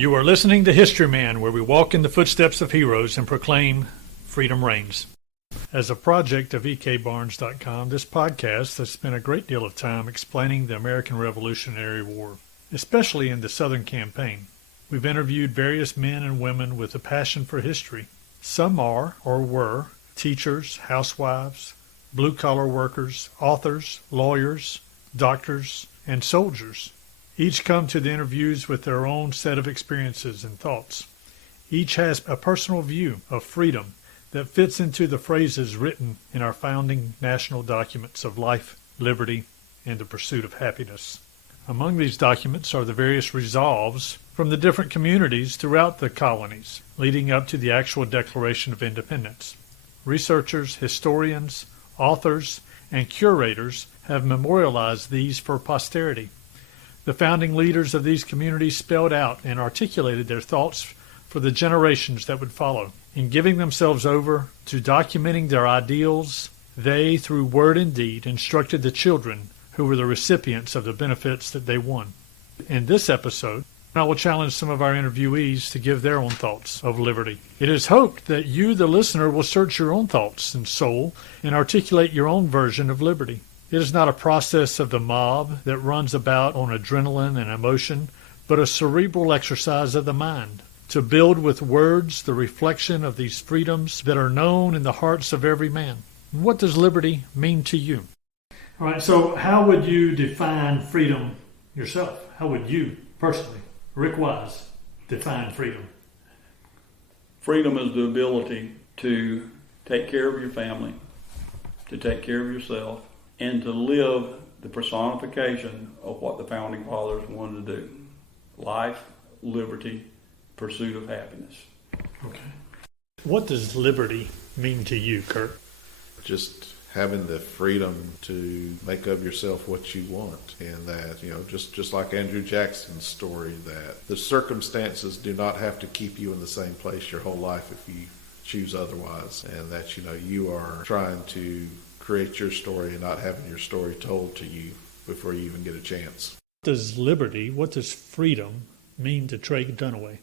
You are listening to History Man, where we walk in the footsteps of heroes and proclaim freedom reigns. As a project of ekbarnes.com, this podcast has spent a great deal of time explaining the American Revolutionary War, especially in the Southern Campaign. We've interviewed various men and women with a passion for history. Some are, or were, teachers, housewives, blue-collar workers, authors, lawyers, doctors, and soldiers. Each come to the interviews with their own set of experiences and thoughts. Each has a personal view of freedom that fits into the phrases written in our founding national documents of life, liberty, and the pursuit of happiness. Among these documents are the various resolves from the different communities throughout the colonies, leading up to the actual Declaration of Independence. Researchers, historians, authors, and curators have memorialized these for posterity. The founding leaders of these communities spelled out and articulated their thoughts for the generations that would follow. In giving themselves over to documenting their ideals, they, through word and deed, instructed the children who were the recipients of the benefits that they won. In this episode, I will challenge some of our interviewees to give their own thoughts of liberty. It is hoped that you, the listener, will search your own thoughts and soul and articulate your own version of liberty. It is not a process of the mob that runs about on adrenaline and emotion, but a cerebral exercise of the mind, to build with words the reflection of these freedoms that are known in the hearts of every man. What does liberty mean to you? All right, so how would you define freedom yourself? How would you, personally, Rick Wise, define freedom? Freedom is the ability to take care of your family, to take care of yourself, and to live the personification of what the Founding Fathers wanted to do. Life, liberty, pursuit of happiness. Okay. What does liberty mean to you, Kurt? Just having the freedom to make of yourself what you want, and that, just like Andrew Jackson's story, that the circumstances do not have to keep you in the same place your whole life if you choose otherwise, and that, you are trying to create your story and not having your story told to you before you even get a chance. What does freedom mean to Trey Dunaway?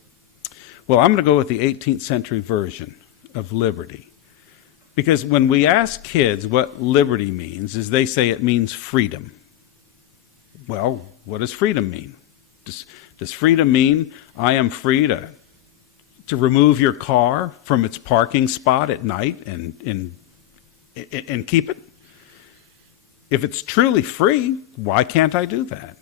Well, I'm going to go with the 18th century version of liberty. Because when we ask kids what liberty means, is they say it means freedom. Well, what does freedom mean? Does freedom mean I am free to remove your car from its parking spot at night and keep it? If it's truly free, why can't I do that?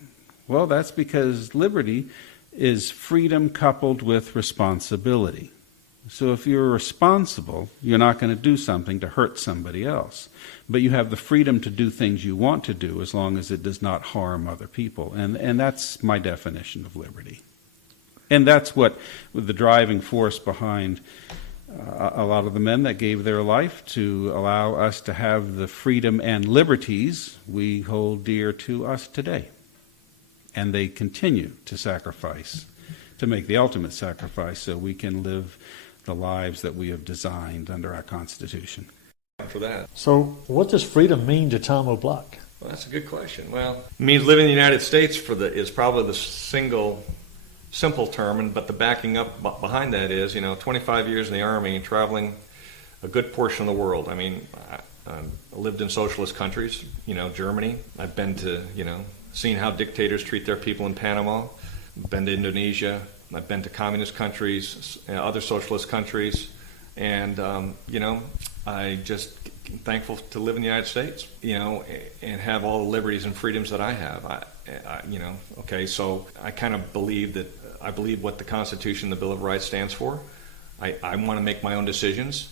Well, that's because liberty is freedom coupled with responsibility. So if you're responsible, you're not going to do something to hurt somebody else. But you have the freedom to do things you want to do as long as it does not harm other people. And that's my definition of liberty. And that's what the driving force behind a lot of the men that gave their life to allow us to have the freedom and liberties we hold dear to us today. And they continue to sacrifice, to make the ultimate sacrifice so we can live the lives that we have designed under our Constitution. For that. So what does freedom mean to Tom O'Block? Well, that's a good question. Well, it means living in the United States is probably the simple term, but the backing up behind that is, 25 years in the Army and traveling a good portion of the world. I mean, I lived in socialist countries, Germany. I've been to, seen how dictators treat their people in Panama. I've been to Indonesia. I've been to communist countries, other socialist countries. And, I just thankful to live in the United States, and have all the liberties and freedoms that I have. So I kind of believe what the Constitution, the Bill of Rights stands for. I want to make my own decisions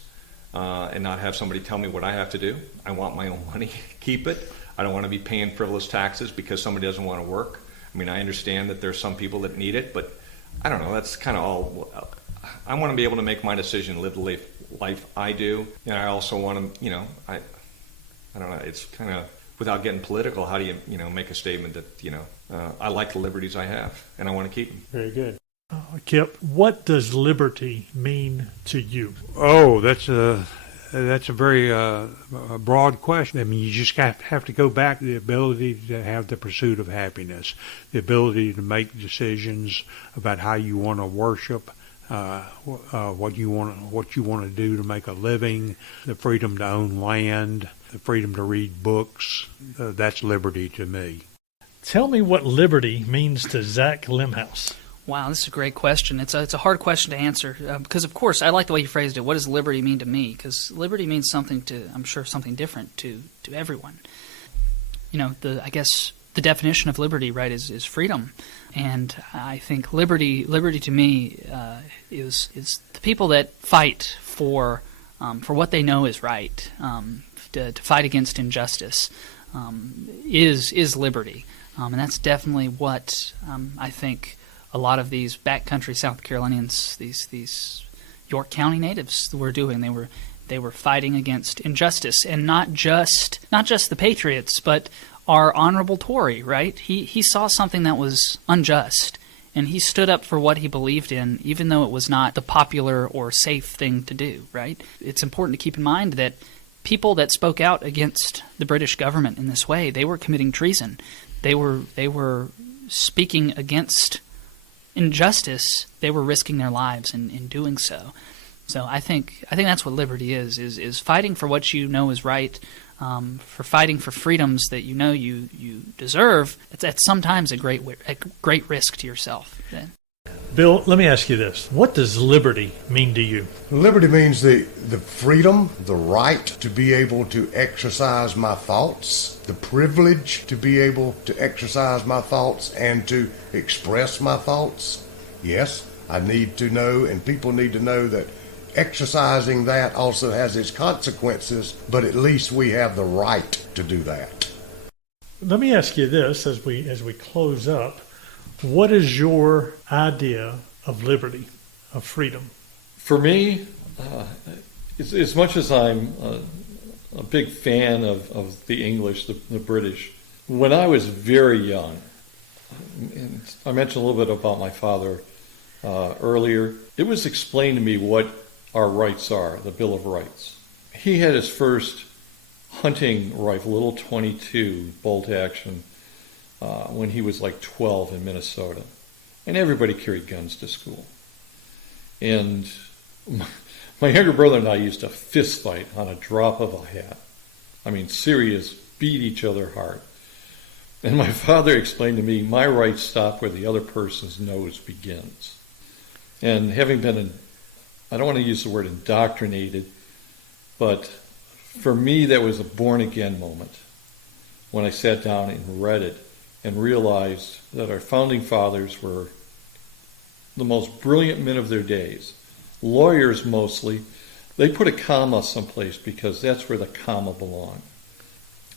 and not have somebody tell me what I have to do. I want my own money, keep it. I don't want to be paying frivolous taxes because somebody doesn't want to work. I mean, I understand that there's some people that need it, but I don't know. That's kind of all. I want to be able to make my decision, live the life I do, and I also want to, I don't know. It's kind of, without getting political, how do you, make a statement that, I like the liberties I have, and I want to keep them. Very good. Kip, what does liberty mean to you? Oh, that's a That's a very broad question. I mean, you just have to go back to the ability to have the pursuit of happiness, the ability to make decisions about how you want to worship, what you want to do to make a living, the freedom to own land, the freedom to read books. That's liberty to me. Tell me what liberty means to Zach Limhouse. Wow, this is a great question. It's a hard question to answer because, of course, I like the way you phrased it. What does liberty mean to me? Because liberty means something to, I'm sure, something different to everyone. You know, I guess the definition of liberty, right, is freedom, and I think liberty to me is the people that fight for what they know is right, to fight against injustice, is liberty, and that's definitely what I think a lot of these backcountry South Carolinians, these York County natives, were doing. They were fighting against injustice, and not just the Patriots, but our Honorable Tory. Right? He saw something that was unjust, and he stood up for what he believed in, even though it was not the popular or safe thing to do. Right? It's important to keep in mind that people that spoke out against the British government in this way, they were committing treason. They were speaking against injustice. They were risking their lives in doing so. So I think that's what liberty is fighting for what you know is right, for fighting for freedoms that you know you deserve. It's sometimes a great risk to yourself. Then. Bill, let me ask you this. What does liberty mean to you? Liberty means the freedom, the right to be able to exercise my thoughts, the privilege to be able to exercise my thoughts and to express my thoughts. Yes, I need to know, and people need to know, that exercising that also has its consequences, but at least we have the right to do that. Let me ask you this as we close up. What is your idea of liberty, of freedom? For me, as much as I'm a big fan of the English, the British, when I was very young, and I mentioned a little bit about my father earlier, it was explained to me what our rights are, the Bill of Rights. He had his first hunting rifle, little .22 bolt action, when he was like 12 in Minnesota. And everybody carried guns to school. And my younger brother and I used to fist fight on a drop of a hat. I mean, serious, beat each other hard. And my father explained to me, my rights stop where the other person's nose begins. And having been, I don't want to use the word indoctrinated, but for me that was a born-again moment when I sat down and read it and realized that our founding fathers were the most brilliant men of their days. Lawyers mostly. They put a comma someplace because that's where the comma belonged.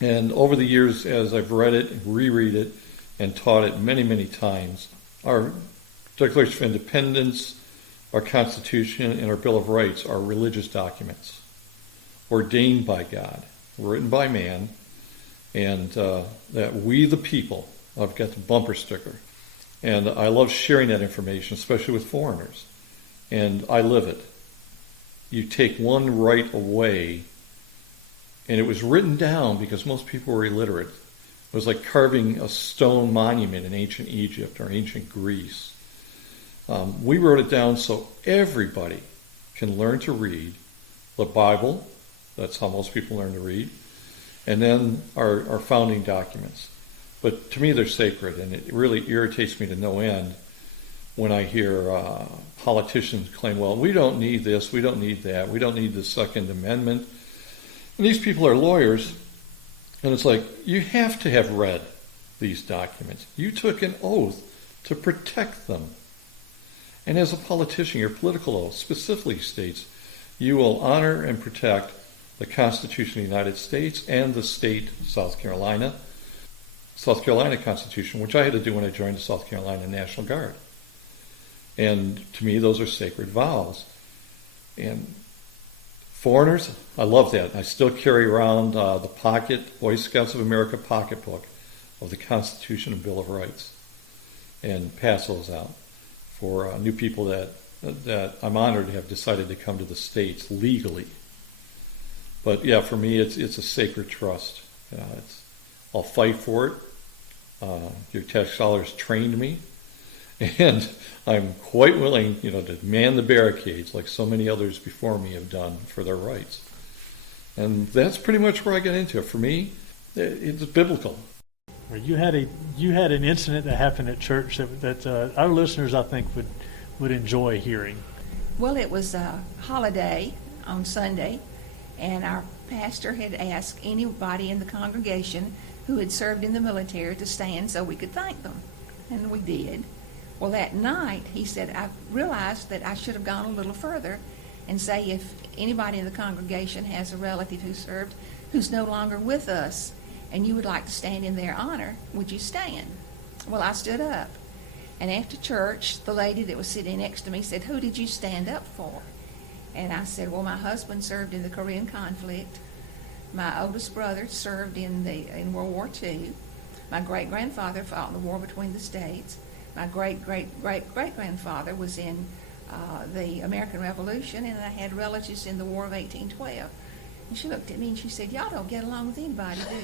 And over the years, as I've read it, reread it, and taught it many, many times, our Declaration of Independence, our Constitution, and our Bill of Rights are religious documents ordained by God, written by man, and that we the people, I've got the bumper sticker. And I love sharing that information, especially with foreigners. And I live it. You take one right away, and it was written down because most people were illiterate. It was like carving a stone monument in ancient Egypt or ancient Greece. We wrote it down so everybody can learn to read the Bible. That's how most people learn to read. And then our founding documents. But to me, they're sacred, and it really irritates me to no end when I hear politicians claim, well, we don't need this, we don't need that, we don't need the Second Amendment. And these people are lawyers, and it's like, you have to have read these documents. You took an oath to protect them. And as a politician, your political oath specifically states you will honor and protect the Constitution of the United States and the state of South Carolina Constitution, which I had to do when I joined the South Carolina National Guard. And to me, those are sacred vows. And foreigners, I love that. I still carry around the pocket, Boy Scouts of America pocketbook of the Constitution and Bill of Rights, and pass those out for new people that I'm honored to have decided to come to the States legally. But yeah, for me, it's a sacred trust. I'll fight for it. Your tax dollars trained me, and I'm quite willing, to man the barricades like so many others before me have done for their rights. And that's pretty much where I got into it. For me, it's biblical. Well, you had an incident that happened at church that our listeners, I think, would enjoy hearing. Well, it was a holiday on Sunday, and our pastor had asked anybody in the congregation who had served in the military to stand so we could thank them, and we did. Well, that night, he said, I realized that I should have gone a little further and say if anybody in the congregation has a relative who served who's no longer with us and you would like to stand in their honor, would you stand? Well, I stood up. And after church, the lady that was sitting next to me said, who did you stand up for? And I said, well, my husband served in the Korean conflict. My oldest brother served in World War II. My great-grandfather fought in the war between the states. My great-great-great-great-grandfather was in the American Revolution, and I had relatives in the War of 1812. And she looked at me and she said, y'all don't get along with anybody, do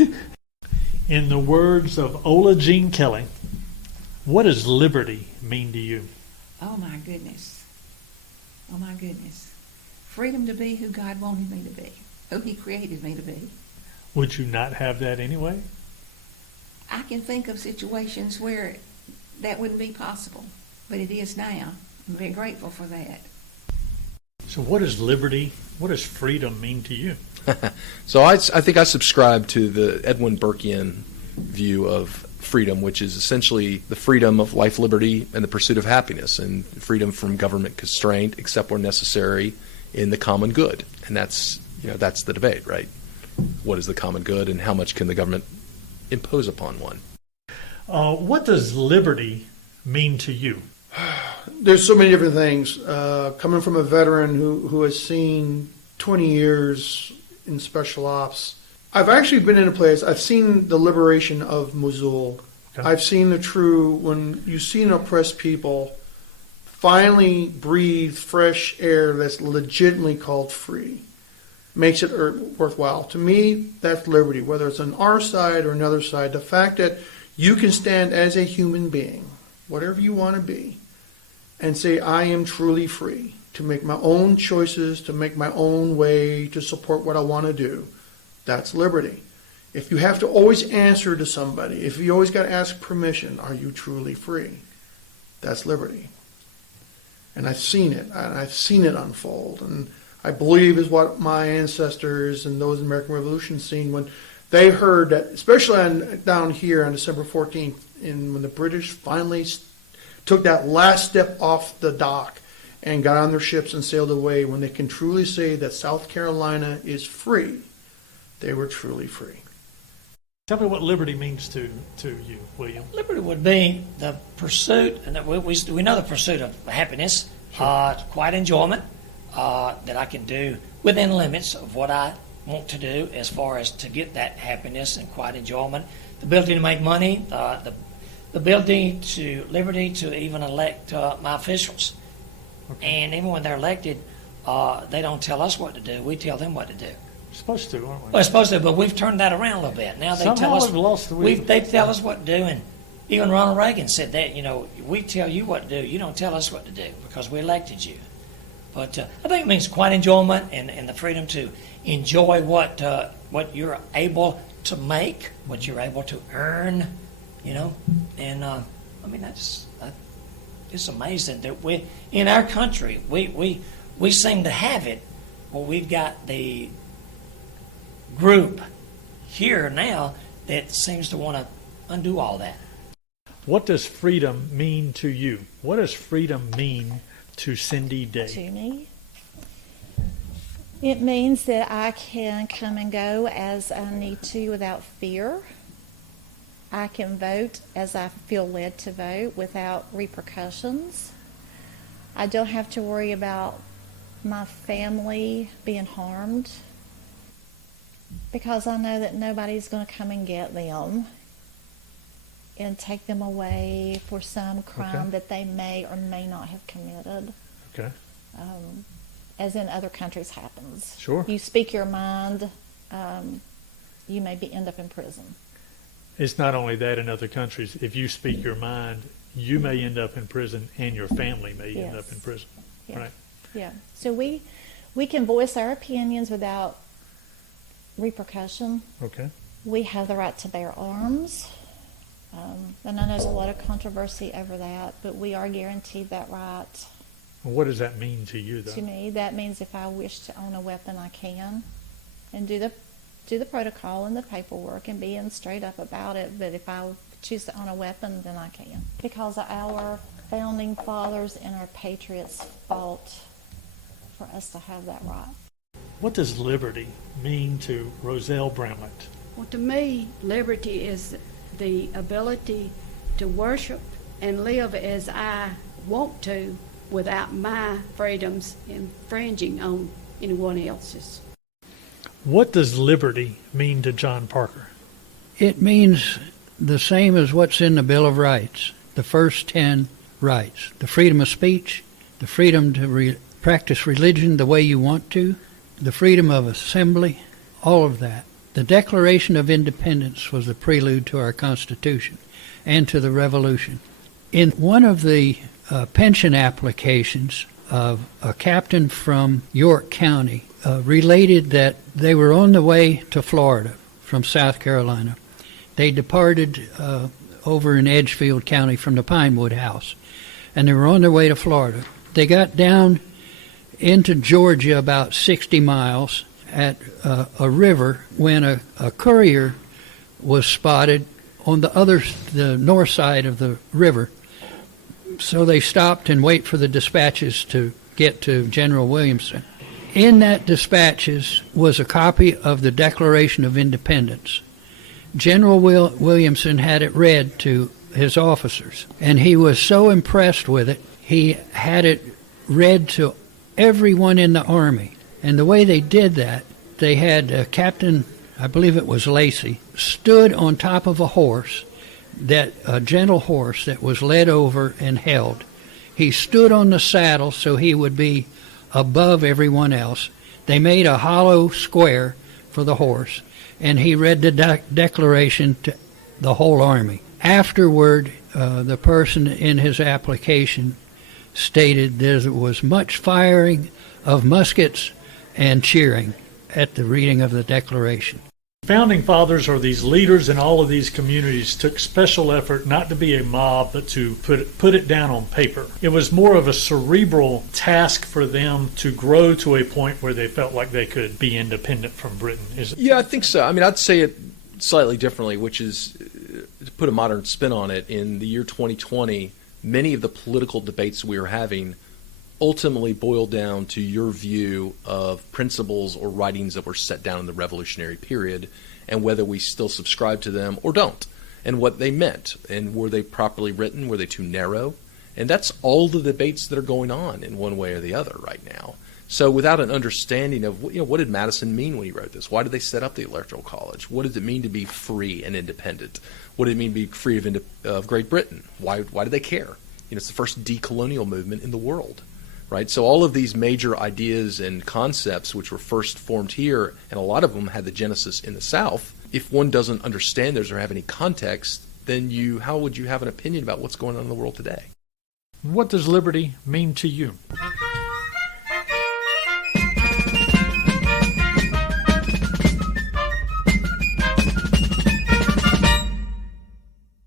you? In the words of Ola Jean Kelly, what does liberty mean to you? Oh, my goodness. Oh, my goodness. Freedom to be who God wanted me to be, who He created me to be. Would you not have that anyway? I can think of situations where that wouldn't be possible, but it is now. I'm very grateful for that. So what does liberty, what does freedom mean to you? So I think I subscribe to the Edwin Burkean view of freedom, which is essentially the freedom of life, liberty, and the pursuit of happiness, and freedom from government constraint, except where necessary, in the common good. And that's the debate, right? What is the common good, and how much can the government impose upon one? What does liberty mean to you? There's so many different things. Coming from a veteran who has seen 20 years in special ops, I've actually been in a place, I've seen the liberation of Mosul. Okay. I've seen when you see an oppressed people finally breathe fresh air that's legitimately called free, makes it worthwhile. To me, that's liberty, whether it's on our side or another side. The fact that you can stand as a human being, whatever you want to be, and say, I am truly free to make my own choices, to make my own way, to support what I want to do. That's liberty. If you have to always answer to somebody, if you always got to ask permission, are you truly free? That's liberty. And I've seen it. And I've seen it unfold. And I believe is what my ancestors and those in the American Revolution seen when they heard that, especially down here on December 14th, when the British finally took that last step off the dock and got on their ships and sailed away, when they can truly say that South Carolina is free, they were truly free. Tell me what liberty means to you, William. Liberty would be the pursuit, and we know the pursuit of happiness, quiet enjoyment that I can do within limits of what I want to do as far as to get that happiness and quiet enjoyment, the ability to make money, the ability to liberty to even elect my officials. Okay. And even when they're elected, they don't tell us what to do. We tell them what to do. We're supposed to, aren't we? We're supposed to, but we've turned that around a little bit. Now they tell us. We've lost the will. They tell us what to do, and even Ronald Reagan said that. We tell you what to do. You don't tell us what to do because we elected you. But I think it means quiet enjoyment and the freedom to enjoy what you're able to make, what you're able to earn. And it's amazing that we in our country we seem to have it. Well, we've got the group here now that seems to want to undo all that. What does freedom mean to you? What does freedom mean to Cindy Day? To me, it means that I can come and go as I need to without fear. I can vote as I feel led to vote without repercussions. I don't have to worry about my family being harmed because I know that nobody's going to come and get them and take them away for some crime that they may or may not have committed. Okay. as in other countries happens. Sure. You speak your mind, you may end up in prison. It's not only that in other countries. If you speak your mind, you may end up in prison and your family may end up in prison. Yeah. Right? Yeah. So we can voice our opinions without repercussion. Okay. We have the right to bear arms. And I know there's a lot of controversy over that, but we are guaranteed that right. Well, what does that mean to you, though? To me, that means if I wish to own a weapon, I can, and do the protocol and the paperwork and being straight up about it. But if I choose to own a weapon, then I can. Because our founding fathers and our patriots fought for us to have that right. What does liberty mean to Roselle Bramlett? Well, to me, liberty is the ability to worship and live as I want to without my freedoms infringing on anyone else's. What does liberty mean to John Parker? It means the same as what's in the Bill of Rights, the first 10 rights. The freedom of speech, the freedom to practice religion the way you want to, the freedom of assembly, all of that. The Declaration of Independence was the prelude to our Constitution and to the Revolution. In one of the pension applications of a captain from York County related that they were on the way to Florida from South Carolina. They departed over in Edgefield County from the Pinewood House, and they were on their way to Florida. They got down into Georgia about 60 miles at a river when a courier was spotted on the north side of the river. So they stopped and wait for the dispatches to get to General Williamson. In that dispatches was a copy of the Declaration of Independence. General Williamson had it read to his officers, and he was so impressed with it, he had it read to everyone in the Army. And the way they did that, they had Captain, I believe it was Lacey, stood on top of a horse, a gentle horse that was led over and held. He stood on the saddle so he would be above everyone else. They made a hollow square for the horse, and he read the Declaration to the whole Army. Afterward, the person in his application stated there was much firing of muskets and cheering at the reading of the Declaration. Founding fathers, or these leaders in all of these communities, took special effort not to be a mob, but to put it down on paper. It was more of a cerebral task for them to grow to a point where they felt like they could be independent from Britain. Yeah, I think so. I mean, I'd say it slightly differently, which is, to put a modern spin on it, in the year 2020, many of the political debates we are having ultimately boil down to your view of principles or writings that were set down in the Revolutionary period and whether we still subscribe to them or don't, and what they meant, and were they properly written, were they too narrow? And that's all the debates that are going on in one way or the other right now. So without an understanding of, what did Madison mean when he wrote this? Why did they set up the Electoral College? What does it mean to be free and independent? What did it mean to be free of Great Britain? Why did they care? It's the first decolonial movement in the world. Right, so all of these major ideas and concepts which were first formed here, and a lot of them had the genesis in the South, if one doesn't understand those or have any context, then how would you have an opinion about what's going on in the world today? What does liberty mean to you?